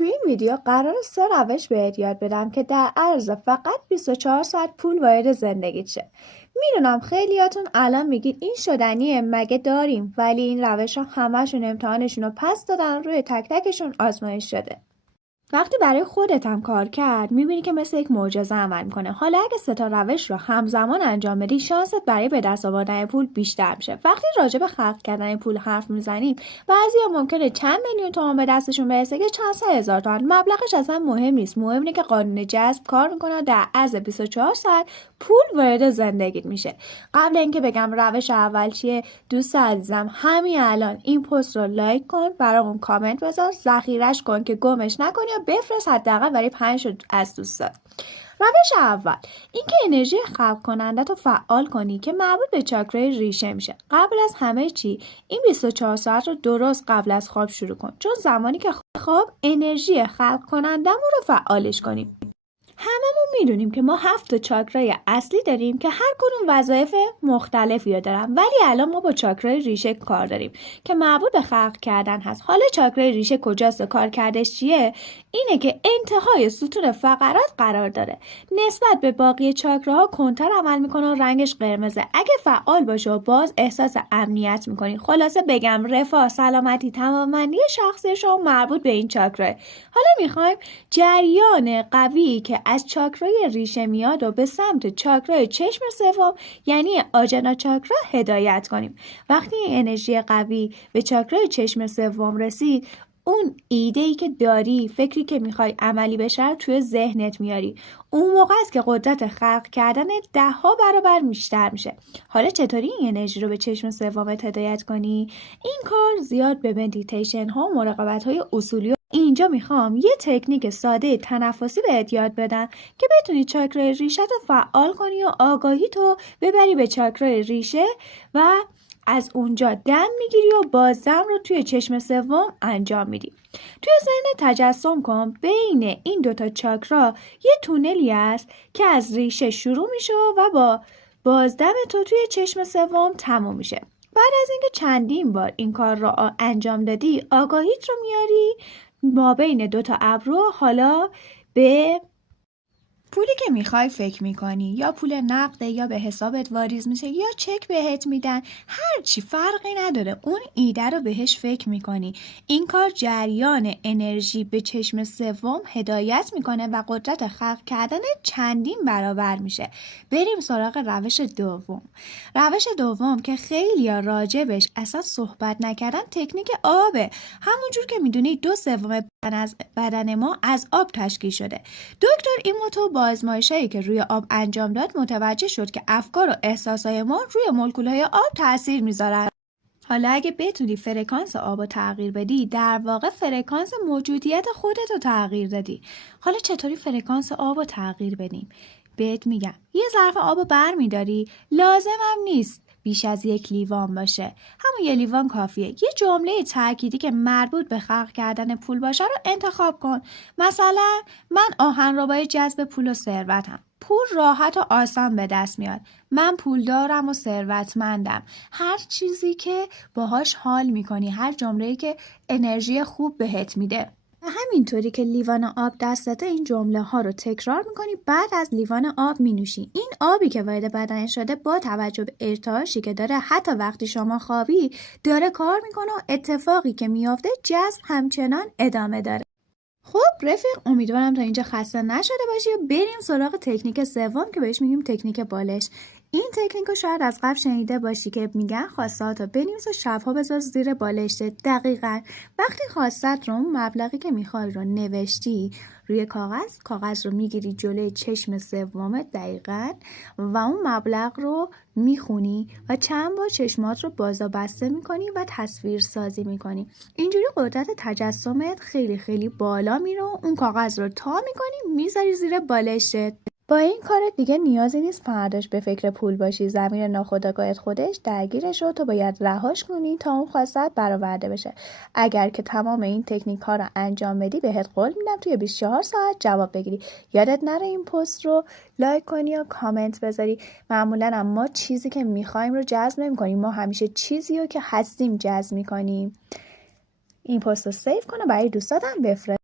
توی این ویدیو قرار 3 روش بهت یاد بدم که در عرض فقط 24 ساعت پول وارد زندگیت شه. میدونم خیلیاتون الان میگید این شدنیه، مگه داریم؟ ولی این روش ها همشون امتحانشون رو پس دادن، روی تک تکشون آزمایش شده. وقتی برای خودت هم کار کرد میبینی که مثل یک معجزه عمل میکنه. حالا اگه 3 تا روش رو همزمان انجام بدی شانست برای به دست آوردن پول بیشتر میشه. وقتی راجع به خلق کردن پول حرف میزنیم بعضیا ممکنه چند میلیون تومان به دستشون برسه که چند صد هزار تومان. مبلغش اصلا مهم نیست، مهم اینه که قانون جذب کار میکنه، در عرض 24 ساعت پول وارد زندگیت میشه. قبل اینکه بگم روش اول چیه، دوست عزیزم همین الان این پست رو لایک کن، برامون کامنت بذار، ذخیره‌اش کن که گمش نکنی، بفرست حداقل برای 5 از دوستات. روش اول اینکه انرژی خلق کننده تو فعال کنی که مربوط به چاکرای ریشه میشه. قبل از همه چی این 24 ساعت رو درست قبل از خواب شروع کن، چون زمانی که خواب انرژی خلق کنندمون رو فعالش کنیم. هممون میدونیم که ما 7 چاکرای اصلی داریم که هر کدوم وظایف مختلفی رو دارن، ولی الان ما با چاکرای ریشه کار داریم که مربوط به خلق کردن هست. حالا چاکرای ریشه کجاست و کار کردش چیه؟ اینه که انتهای ستون فقرات قرار داره. نسبت به باقی چاکراها کنتر عمل میکنه و رنگش قرمزه. اگه فعال باشه و باز احساس امنیت میکنی. خلاصه بگم رفاه، سلامتی، تمام‌بندی شخصی شما مربوط به این چاکرا. حالا میخوایم جریان قوی که از چاکرای ریشه میاد و به سمت چاکرای چشم سوم یعنی آجنا چاکرا هدایت کنیم. وقتی این انرژی قوی به چاکرای چشم سوم رسید، اون ایده‌ای که داری، فکری که میخوای عملی بشه توی ذهنت میاری. اون موقع است که قدرت خلق کردن 10 برابر بیشتر میشه. حالا چطوری این انرژی رو به چشم سومت هدایت کنی؟ این کار زیاد به مدیتیشن ها و مراقبت های اصولی. اینجا میخوام یه تکنیک ساده تنفسی بهت یاد بدم که بتونی چاکرای ریشه رو فعال کنی و آگاهی تو ببری به چاکرای ریشه و از اونجا دم میگیری و بازدم رو توی چشم سوم انجام میدی. توی ذهن تجسم کن بین این 2 چاکرا یه تونلی است که از ریشه شروع میشه و با بازدم تو توی چشم سوم تموم میشه. بعد از اینکه چندین بار این کار رو انجام دادی، آگاهیت رو میاری ما بین 2 ابرو. حالا به پولی که میخوای فکر میکنی، یا پول نقده یا به حسابت واریز میشه یا چک بهت میدن، هر چی فرقی نداره، اون ایده رو بهش فکر میکنی. این کار جریان انرژی به چشم سوم هدایت میکنه و قدرت خلق کردن چندین برابر میشه. بریم سراغ روش دوم. روش دوم که خیلی راجبش اصلا صحبت نکردن تکنیک آبه. همونجور که میدونی 2/3 بدن ما از آب تشکیل شده. دکتر ایموتو با آزمایشایی که روی آب انجام داد متوجه شد که افکار و احساسای ما روی مولکول‌های آب تأثیر میذارن. حالا اگه بتونی فرکانس آب رو تغییر بدی، در واقع فرکانس موجودیت خودت رو تغییر دادی. حالا چطوری فرکانس آب رو تغییر بدیم؟ بهت میگم. یه ظرف آب رو برمیداری، لازم هم نیست بیش از 1 لیوان باشه، همون 1 لیوان کافیه. یه جمله تأکیدی که مربوط به خلق کردن پول باشه رو انتخاب کن. مثلا من آهنربای جذب پول و ثروتم. پول راحت و آسان به دست میاد. من پول دارم و ثروتمندم. هر چیزی که باهاش حال میکنی، هر جمله‌ای که انرژی خوب بهت میده. همینطوری که لیوان آب دستته این جمله ها رو تکرار میکنی، بعد از لیوان آب مینوشی. این آبی که وارد بدن شده با توجه به ارتعاشی که داره حتی وقتی شما خوابی داره کار میکنه و اتفاقی که میافته جذب همچنان ادامه داره. خب رفیق، امیدوارم تا اینجا خسته نشده باشی و بریم سراغ تکنیک سوم که بهش میگیم تکنیک بالش. این تکنیک رو شاید از قبل شنیده باشی که میگن خواسته‌هاتو بنویس و شب‌ها بذار زیر بالشت. دقیقاً وقتی خواستت رو، مبلغی که میخوای رو نوشتی روی کاغذ رو میگیری جلوی چشم سومت دقیقاً و اون مبلغ رو میخونی و چند بار چشمات رو باز و بسته میکنی و تصویر سازی میکنی. اینجوری قدرت تجسمت خیلی خیلی بالا میره و اون کاغذ رو تا میکنی میذاری زیر بالشت. با این کارت دیگه نیازی نیست فرداش به فکر پول باشی. ضمیر ناخودآگاهت خودش درگیرش و تو باید رهاش کنی تا اون خواستت برآورده بشه. اگر که تمام این تکنیک ها رو انجام بدی بهت قول میدم توی 24 ساعت جواب بگیری. یادت نره این پست رو لایک کنی و کامنت بذاری. معمولا ما چیزی که میخوایم رو جذب نمی‌کنیم، ما همیشه چیزی رو که هستیم جذب می‌کنیم. این پست رو سیو کن و برای دوستاتم بفرست.